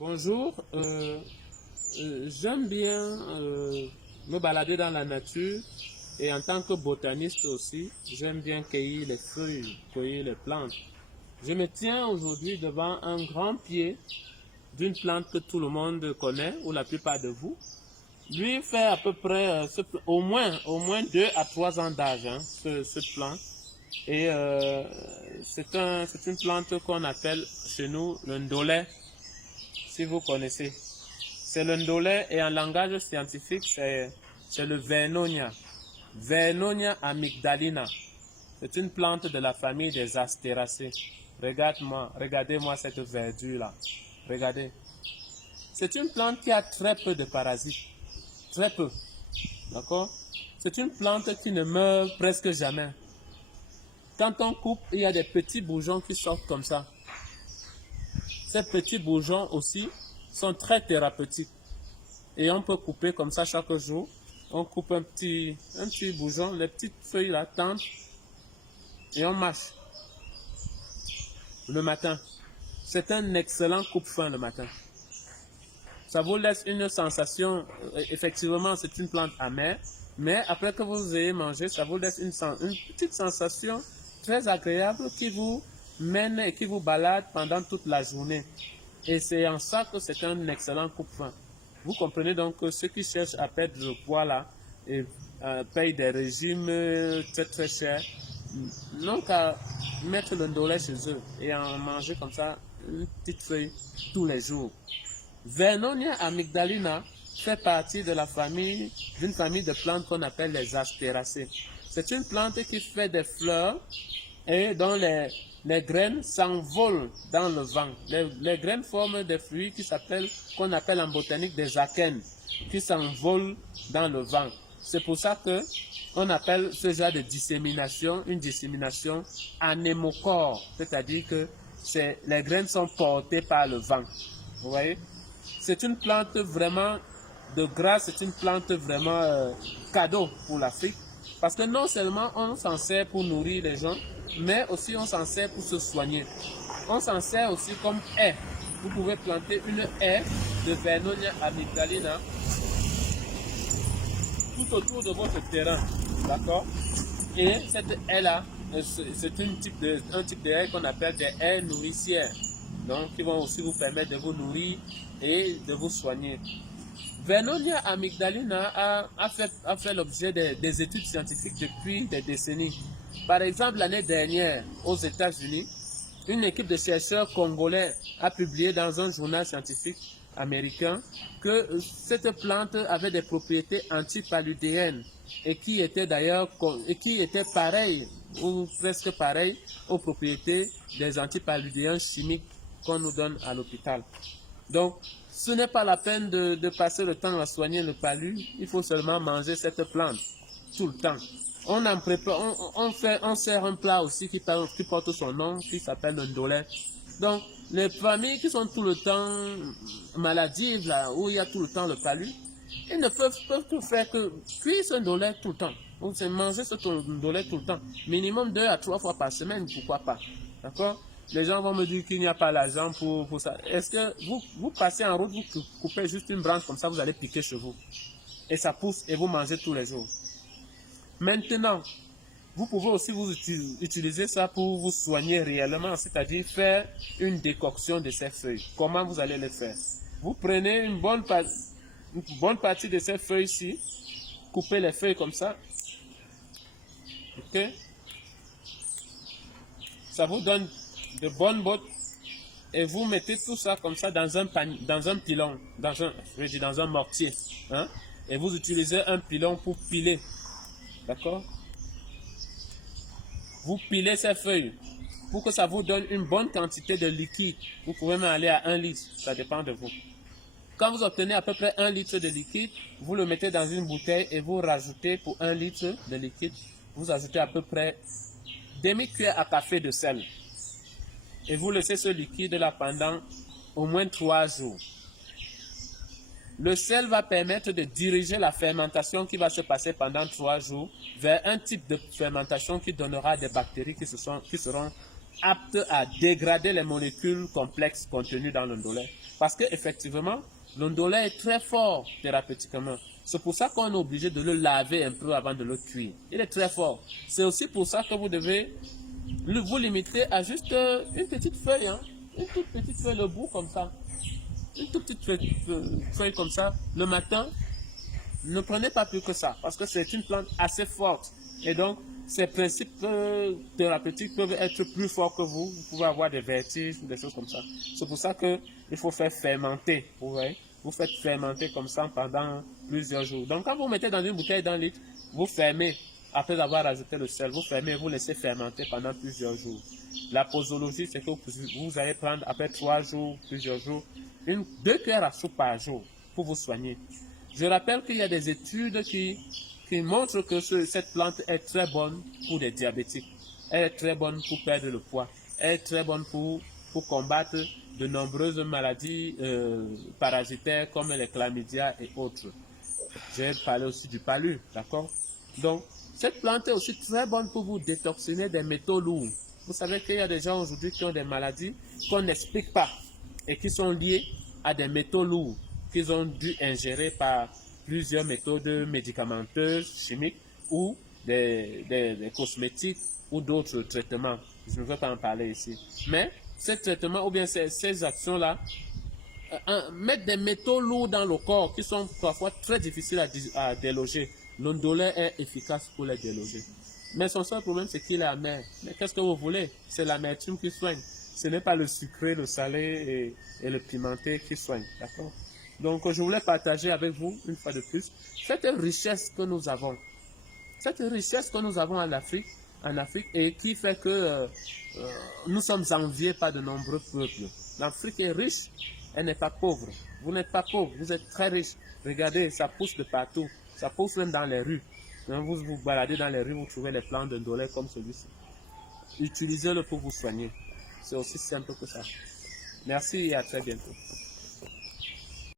Bonjour, j'aime bien me balader dans la nature et en tant que botaniste aussi, j'aime bien cueillir les feuilles, cueillir les plantes. Je me tiens aujourd'hui devant un grand pied d'une plante que tout le monde connaît, ou la plupart de vous. Lui fait à peu près au moins 2 à 3 ans d'âge, hein, cette plante. Et c'est une plante qu'on appelle chez nous le ndolé, si vous connaissez. C'est le ndolé et en langage scientifique, c'est le Vernonia. Vernonia amygdalina. C'est une plante de la famille des astéracées. Regardez-moi cette verdure-là. Regardez. C'est une plante qui a très peu de parasites. Très peu. D'accord? C'est une plante qui ne meurt presque jamais. Quand on coupe, il y a des petits bourgeons qui sortent comme ça. Ces petits bourgeons aussi sont très thérapeutiques. Et on peut couper comme ça chaque jour. On coupe un petit bourgeon, les petites feuilles là, tendent, et on mâche le matin. C'est un excellent coupe-faim le matin. Ça vous laisse une sensation, effectivement c'est une plante amère, mais après que vous ayez mangé, ça vous laisse une petite sensation très agréable qui vous mène et qui vous balade pendant toute la journée. Et c'est en ça que c'est un excellent coupe-faim. Vous comprenez donc que ceux qui cherchent à perdre le poids là et payent des régimes très très chers, n'ont qu'à mettre le ndolé chez eux et en manger comme ça une petite feuille tous les jours. Vernonia amygdalina fait partie de d'une famille de plantes qu'on appelle les astéracées. C'est une plante qui fait des fleurs et dont les graines s'envolent dans le vent. Les graines forment des fruits qu'on appelle en botanique des akènes, qui s'envolent dans le vent. C'est pour ça que on appelle ce genre de dissémination une dissémination anémochore, c'est-à-dire que les graines sont portées par le vent. Vous voyez? C'est une plante vraiment de grâce, c'est une plante vraiment cadeau pour l'Afrique. Parce que non seulement on s'en sert pour nourrir les gens, mais aussi on s'en sert pour se soigner. On s'en sert aussi comme haie. Vous pouvez planter une haie de Vernonia amygdalina tout autour de votre terrain. D'accord? Et cette haie-là, c'est un type de haie qu'on appelle des haies nourricières. Donc, qui vont aussi vous permettre de vous nourrir et de vous soigner. Vernonia amygdalina a fait l'objet des études scientifiques depuis des décennies. Par exemple, l'année dernière, aux États-Unis, une équipe de chercheurs congolais a publié dans un journal scientifique américain que cette plante avait des propriétés antipaludéennes et qui était pareille ou presque pareille aux propriétés des antipaludéens chimiques qu'on nous donne à l'hôpital. Donc, ce n'est pas la peine de passer le temps à soigner le palu, il faut seulement manger cette plante tout le temps. On sert un plat aussi qui porte son nom, qui s'appelle le ndolé. Donc, les familles qui sont tout le temps maladives, là, où il y a tout le temps le palu, ils ne peuvent tout faire que cuire ce ndolé tout le temps. Ou c'est manger ce ndolé tout le temps. Minimum 2 à 3 fois par semaine, pourquoi pas. D'accord? Les gens vont me dire qu'il n'y a pas l'argent pour ça. Est-ce que vous passez en route, vous coupez juste une branche comme ça, vous allez piquer chez vous. Et ça pousse et vous mangez tous les jours. Maintenant, vous pouvez aussi utiliser ça pour vous soigner réellement, c'est-à-dire faire une décoction de ces feuilles. Comment vous allez le faire? Vous prenez une bonne partie de ces feuilles-ci, coupez les feuilles comme ça. Ok? Ça vous donne de bonnes bottes et vous mettez tout ça comme ça dans un pilon, dans un mortier. Hein? Et vous utilisez un pilon pour piler. D'accord? Vous pilez ces feuilles pour que ça vous donne une bonne quantité de liquide. Vous pouvez même aller à 1 litre, ça dépend de vous. Quand vous obtenez à peu près 1 litre de liquide, vous le mettez dans une bouteille et vous rajoutez pour 1 litre de liquide, vous ajoutez à peu près demi-cuillère à café de sel. Et vous laissez ce liquide là pendant au moins 3 jours. Le sel va permettre de diriger la fermentation qui va se passer pendant 3 jours vers un type de fermentation qui donnera des bactéries qui seront apte à dégrader les molécules complexes contenues dans l'ondolait. Parce qu'effectivement, l'ondolait est très fort thérapeutiquement. C'est pour ça qu'on est obligé de le laver un peu avant de le cuire. Il est très fort. C'est aussi pour ça que vous devez vous limiter à juste une petite feuille, hein, une toute petite feuille, le bout comme ça. Une toute petite feuille comme ça, le matin. Ne prenez pas plus que ça, parce que c'est une plante assez forte. Et donc, ces principes thérapeutiques peuvent être plus forts que vous. Vous pouvez avoir des vertiges ou des choses comme ça. C'est pour ça qu'il faut faire fermenter. Vous voyez? Vous faites fermenter comme ça pendant plusieurs jours. Donc, quand vous mettez dans une bouteille d'un litre, vous fermez. Après avoir ajouté le sel, vous fermez et vous laissez fermenter pendant plusieurs jours. La posologie, c'est que vous allez prendre après 3 jours, plusieurs jours, 2 cuillères à soupe par jour pour vous soigner. Je rappelle qu'il y a des études qui montrent que cette plante est très bonne pour les diabétiques. Elle est très bonne pour perdre le poids. Elle est très bonne pour combattre de nombreuses maladies parasitaires comme les chlamydia et autres. J'ai parlé aussi du palu, d'accord? Donc, cette plante est aussi très bonne pour vous détoxiner des métaux lourds. Vous savez qu'il y a des gens aujourd'hui qui ont des maladies qu'on n'explique pas et qui sont liées à des métaux lourds qu'ils ont dû ingérer par plusieurs méthodes médicamenteuses, chimiques ou des cosmétiques ou d'autres traitements. Je ne veux pas en parler ici. Mais ces traitements ou bien ces actions-là mettent des métaux lourds dans le corps qui sont parfois très difficiles à déloger. L'ondolait est efficace pour les déloger. Mais son seul problème, c'est qu'il est amer. Mais qu'est-ce que vous voulez? C'est l'amertume qui soigne. Ce n'est pas le sucré, le salé et le pimenté qui soignent. D'accord? Donc, je voulais partager avec vous, une fois de plus, cette richesse que nous avons. Cette richesse que nous avons en Afrique et qui fait que nous sommes enviés par de nombreux peuples. L'Afrique est riche, elle n'est pas pauvre. Vous n'êtes pas pauvre, vous êtes très riche. Regardez, ça pousse de partout. Ça pousse même dans les rues. Quand vous vous baladez dans les rues, vous trouvez les plantes d'ondolait comme celui-ci. Utilisez-le pour vous soigner. C'est aussi simple que ça. Merci et à très bientôt.